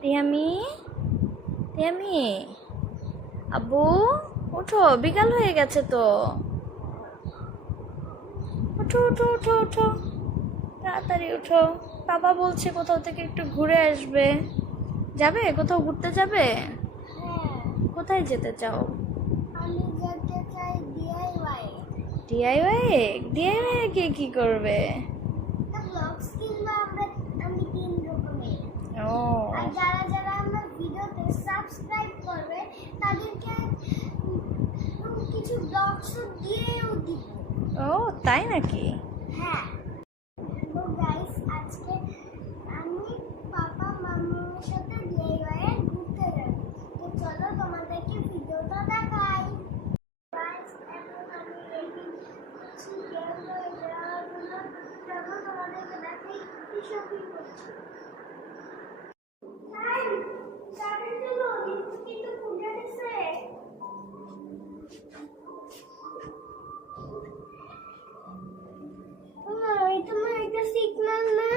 তিয়ামি, তিয়ামি, আব্বু ওঠো, বিকাল হয়ে গেছে তো। ওঠো ওঠো ওঠো ওঠো, তাড়াতাড়ি ওঠো। বাবা বলছে কোথাও থেকে একটু ঘুরে আসবে। যাবে কোথাও ঘুরতে যাবে? কোথায় যেতে চাও? আমি যেতে চাই ডিআইওয়াই। ডিআইওয়াই? ডিআইওয়াই গিয়ে কি করবে? ব্লগস কিংবা আমি 3 রকমের। ও আর যারা যারা আমার ভিডিওতে সাবস্ক্রাইব করবে তাদেরকে কিছু ব্লগস দিয়েও দিব। ও তাই নাকি? হ্যাঁ। তো গাইস, আজকে আমি পাপা মাম্মার সাথে ডিআইওয়াই ঘুরতে যাব। তো চলো তোমাদেরকে ভিডিওটা দেখাই। গাইস, এখন আমি রেডি হচ্ছি ডিআইওয়াই যাওয়ার জন্য। চলো তোমাদেরকে দেখাই কি শপিং করছি। তাই গাড়ি চলো, কিন্তু পূজা দিছে। তোমার একটা সিগন্যাল না?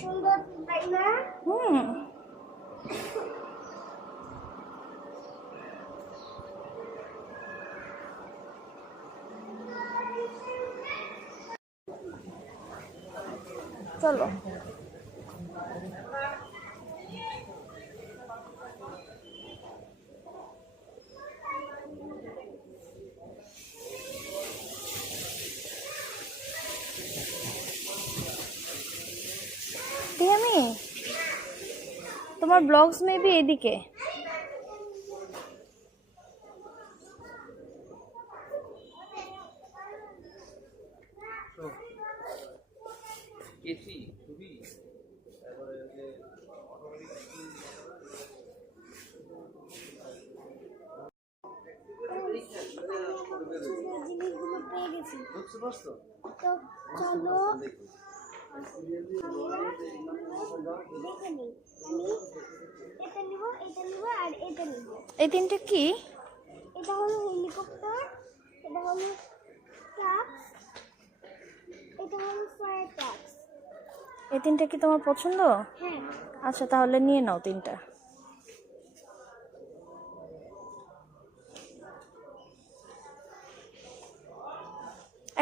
সুন্দর তাই না? হুম, চলো। তিয়ামি, তোমার ব্লগস মেবি এদিকে। এসি খুবই তারপরে যে জিনিসগুলো পেয়ে গেছি। বুঝতে পারছো? তো চলো দেখে নিই। আমি এটা নিব, এটা নিব, আর এটা নিব। এই তিনটে কি? এটা হলো হেলিকপ্টার, এটা হলো ট্রাক্স, এটা হলো ফায়ার ট্রাক্স। এই তিনটে কি তোমার পছন্দ? হ্যাঁ। আচ্ছা তাহলে নিয়ে নাও তিনটা।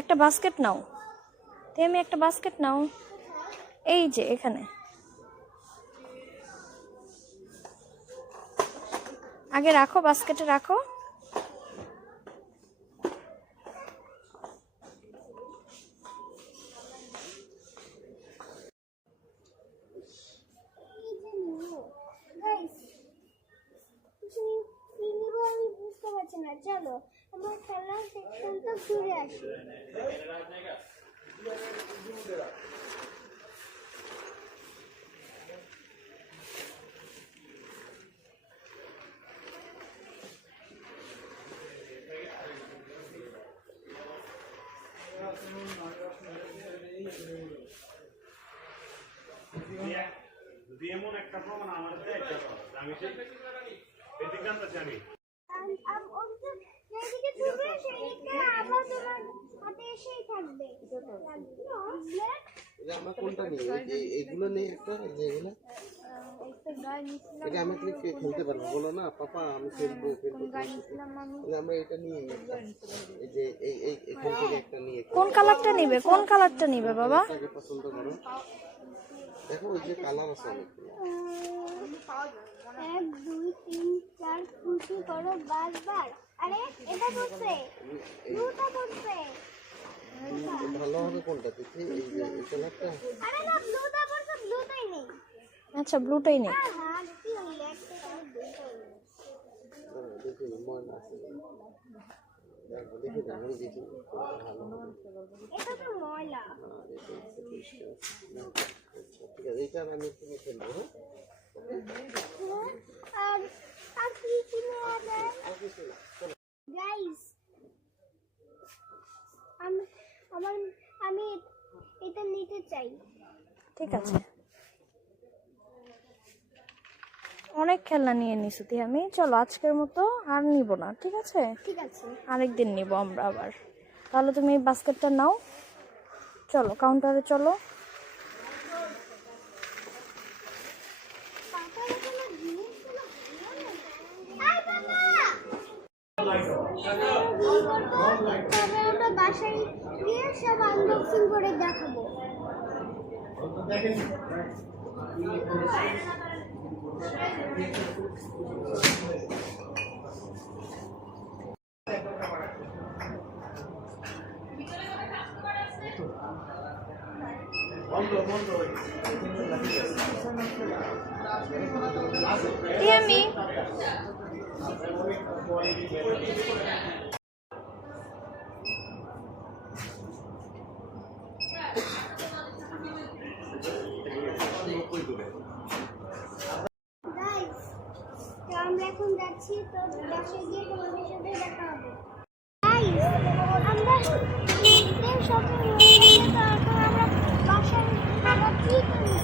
একটা বাস্কেট নাও। তুমি একটা বাস্কেট নাও, এই যে এখানে। আগে রাখো, বাস্কেটে রাখো। এই যে নিব গাইস, কিছু কি নিব আমি বুঝতে পারছি না। চলো আমরা খেলার সেকশনটা ঘুরে আসি। যদি এমন একটা প্রমাণ আমার একটা আমি সেই বেদিক জানতে আমি যেদিকে ঘুরবে সেদিকে আবার তোমার হাতে এসেই থাকবে। আমরা কোনটা নিই? এগুলো নেই একটা, যে এগুলো এটা আমি খেলতে পারবো বলো না পাপা, আমি খেলবো আমরা এটা নিয়ে এই যে এখান থেকে একটা নিয়ে। কোন কালারটা নিবে? কোন কালারটা নিবে বাবা? পছন্দ করো, দেখো ওই যে কালার আছে অনেকগুলো। 1 2 3 4 খুশি করো বারবার। আরে এটা করছে, ব্লুটা করছে। ভালো হবে কোনটা দেখি? এই যে এই কালারটা। আরে না, ব্লুটা করছে, ব্লুটাই নেই। আচ্ছা ব্লুটাই নেই। হ্যাঁ, কি হইলো একটা করে ব্লুটাই নেই। দেখি ময়লা আছে, দেখো দেখি দেখো দেখি ভালো হবে। এটা তো ময়লা। ঠিক আছে, এইটা আমি তুমি খেলবো। আর আর কি কিনে আনে আর কিছু না, চলো। গাইস, আমি আমার আমি এটা নিতে চাই। ঠিক আছে, অনেক খেলনা নিয়ে নিছি আমি। চলো আজকের মতো আর নিব না, ঠিক আছে? ঠিক আছে। আরেকদিন নিব আমরা আবার। তাহলে তুমি এই বাস্কেটটা নাও, চলো কাউন্টারে চলো। টিয়ামি গাইস তো আমরা এখন যাচ্ছি, তো বাসায় গিয়ে তোমাদের সাথে দেখা হবে। গাইস আমরা শপিং হয়ে গেছে, তো এখন আমরা বাসায় কি করব?